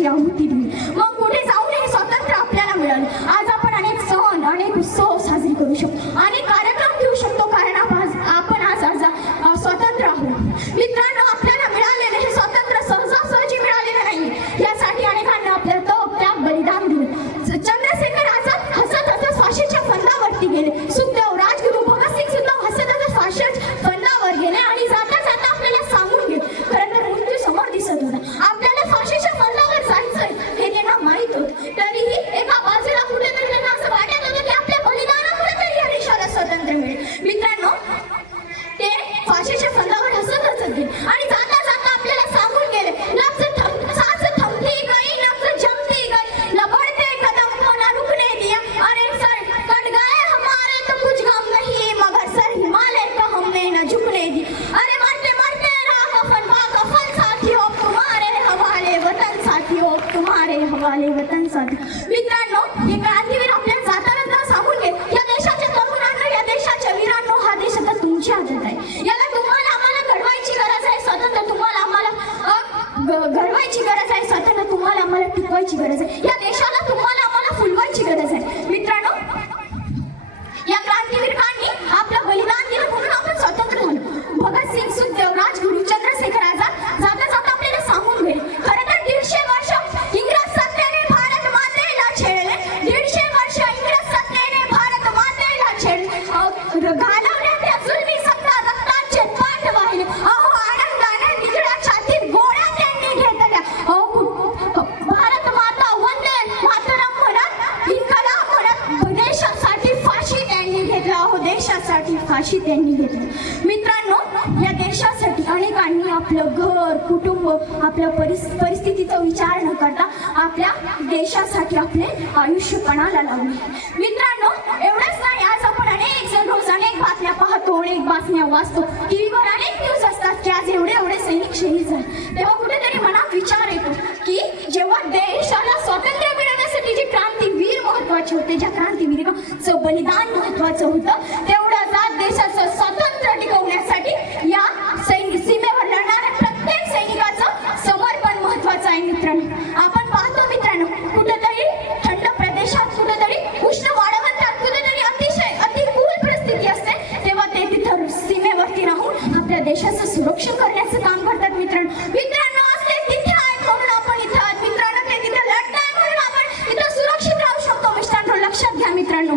प्राणाची आहुती दिली, मग कुठे जाऊन हे स्वातंत्र्य आपल्याला मिळालं. आज आपण अनेक सण, अनेक उत्सव साजरे करू शकतो, अनेक कार्यक्रम घेऊ शकतो, कारण आपण आज स्वतंत्र आहोत. मित्रांनो, आपल्याला मिळालेले हे स्वातंत्र्य सहजासहजी मिळालेलं नाही. यासाठी अनेकांनी आपल्या तप, त्याग, बलिदान दिलं. चंद्रशेखर आझाद हसत हसत फाशीच्या फंदावरती गेले. सुखदेव, राजगुरू, भगतसिंग सुद्धा हसत हसत फाशीच्या फंदावर गेले आणि जाता जाता आपल्याला सांगून गेले. खरं तर मृत्यू समोर दिसत होता, आपल्याला फाशीच्या फंदावर जायचंय हे त्यांना माहित होत. तरीही एका बाजूला कुठेतरी त्यांना असं वाटत होतं की आपल्या बलिदानामुळे तरी या देशाला स्वातंत्र्य मिळेल. मित्रांनो, ते फाशीच्या फंदावर हसत हसत गेले आणि जाता जाता आपल्याला सांगून गेले, सांस थमती गई, नब्ज जमती गई, लबड़ते कदम को न रुकने दिया. अरे सर कट गए हमारे तो कुछ गम नहीं, मगर सर हिमालय को हमने न झुकने दी. अरे मरते मरते रहा कफन बा कफन, साथियों तुम्हारे हवाले वतन, साथियों तुम्हारे हवाले वतन साथी. मित्रांनो, हे क्रांतीवीर आपल्याला जाता जाता सांगून गेले, या देशाच्या तरुणांना, या देशाच्या वीरांनो, हा देश आता तुमच्या हातात आहे. याला तुम्हाला आम्हाला घडवायची गरज आहे. स्वातंत्र्य तुम्हाला आम्हाला घडवायची गरज आहे. स्वातंत्र्य तुम्हाला आम्हाला टिकवायची गरज आहे. या देशाला तुम्हाला आम्हाला फुलवायची गरज आहे. मित्रांनो, या क्रांतीवीरांनी आपलं बलिदान दिलं म्हणून आपण स्वतंत्र झालो. भगतसिंग, सुखदेव, राजगुरू, चंद्रशेखर आझाद जाता जाता आपल्याला सांगून गेले. खरं तर 150 वर्ष इंग्रज सत्तेने भारत मातेला छेडले. 150 वर्ष इंग्रज सत्तेने भारत मातेला छेडले, घालवल्या त्या जुलमी सत्ता, रक्ताचे पाठ वाहिले. अहो आनंदाने निगड्या छातीत गोळ्या त्यांनी घेतल्या. भारत माता वंदे मातरम म्हणत, इन्कलाब म्हणत देशासाठी फाशी त्यांनी घेतला. अहो, देशासाठी फाशी त्यांनी घेतली. मित्रांनो, या देशासाठी अनेकांनी आपलं घर, कुटुंब, आपल्या परिस्थितीचा विचार न करता आपल्या देशासाठी आपले आयुष्य पणाला लावले. मित्रांनो, एवढंच नाही, आज आपण अनेक जण रोज अनेक बातम्या पाहतो, अनेक बातम्या वाचतो, टीव्हीवर अनेक न्यूज असतात की आज एवढे एवढे सैनिक शहीद झाले. तेव्हा कुठेतरी मनात विचार येतो की जेव्हा देशाला स्वातंत्र्य मिळवण्यासाठी जे क्रांतीवीर महत्वाचे होते, ज्या क्रांतीवीराचं बलिदान महत्वाचं होतं, तेवढंच आज देशाचं स्वातंत्र्य टिकवण्यासाठी या सीमेवर लढणाऱ्या प्रत्येक सैनिकाचं समर्पण महत्वाचं आहे. मित्रांनो, आपण पाहतो मित्रांनो, कुठेतरी थंड प्रदेशात, कुठेतरी उष्ण वाळवंटात, कुठेतरी अतिशय अतिकूल परिस्थिती असते, तेव्हा ते तिथं सीमेवरती राहून आपल्या देशाचं सुरक्षण करण्याचं काम करतात. मित्रांनो, आज ते तिथे आहेत म्हणून आपण इथं आहोत. मित्रांनो, ते तिथे लढताय म्हणून आपण इथं सुरक्षित राहू शकतो. मित्रांनो, लक्षात घ्या. मित्रांनो,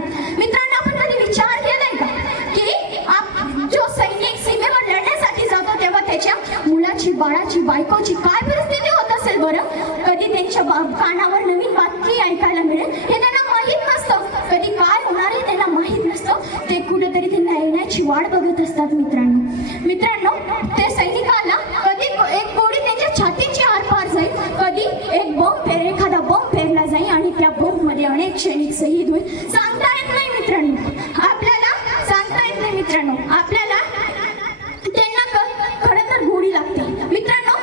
आपण कधी विचार केलाय का की जो सैनिक सीमेवर लढण्यासाठी जातो तेव्हा त्याच्या मुलाची, बाळाची, बायकोची काय परिस्थिती होत असेल बरं? कधी त्यांच्या कानावर नवीन बातमी ऐकायला मिळेल हे त्यांना माहीत नसतं. कधी काय होणार आहे त्यांना माहीत नसतं. ते कुठेतरी त्यांना येण्याची वाट बघत असतात. मित्रांनो, ते सैनिकाला कधी एक गोळी त्यांच्या छातीची आरपार जाईल, कधी एखादा बॉम्ब फेरला जाईल आणि त्या बॉम्ब मध्ये अनेक सैनिक शहीद होईल. सांगता येत नाही मित्रांनो, आपल्याला सांगता येत नाही. मित्रांनो, आपल्याला त्यांना खरं तर गोळी लागते. मित्रांनो,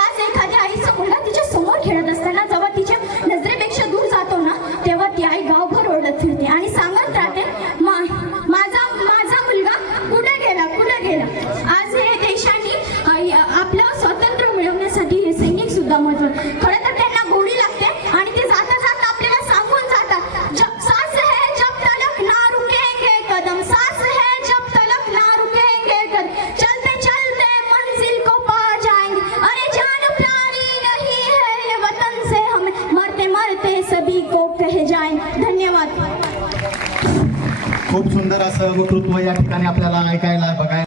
आज एखाद्या आईचा मुलगा तिच्या समोर खेळत असताना जेव्हा तिच्या नजरेपेक्षा दूर जातो ना, तेव्हा ती आई गावभर ओरडत फिरते आणि सांगत राहते, माझा मुलगा कुठे गेला. आज हे देशाने आपलं स्वातंत्र्य मिळवण्यासाठी हे सैनिक सुद्धा महत्त्वाचे. खरं तर त्यांना गोळी लागते आणि ते जाता जाता आपल्याला सांगून जातात, सांस है जब तलक ना रुकेंगे कदम, सांस है जब तलक ना रुकेंगे कदम, चलते चलते मंजिल को पा जाएंगे. अरे जान प्यारी नहीं है ये वतन से हमें, मरते मरते सभी को कह जाएंगे. धन्यवाद. खूप सुंदर असं वक्तृत्व या ठिकाणी आपल्याला ऐकायला बघायला